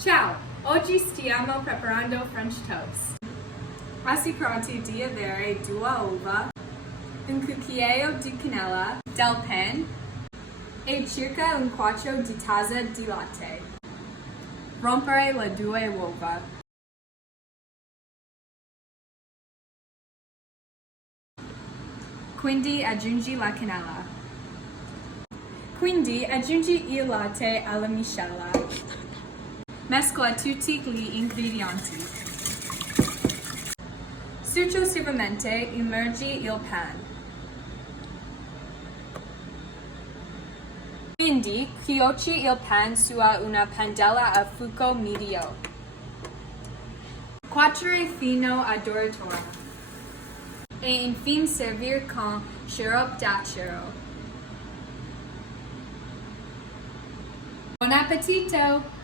Ciao! Oggi stiamo preparando French toast. Assicurati di avere 2 uova, Un cucchiaio di cannella, del pan e circa un quarto di tazza di latte. rompere le 2 uova. Quindi aggiungi la cannella. Quindi aggiungi il latte alla miscela. Mescola tutti gli ingredienti. Successivamente immergi il pan. Quindi cuoci il pan su una padella a fuoco medio. Cuocere fino a doratura. E infine servire con sciroppo d'acero. Buon appetito!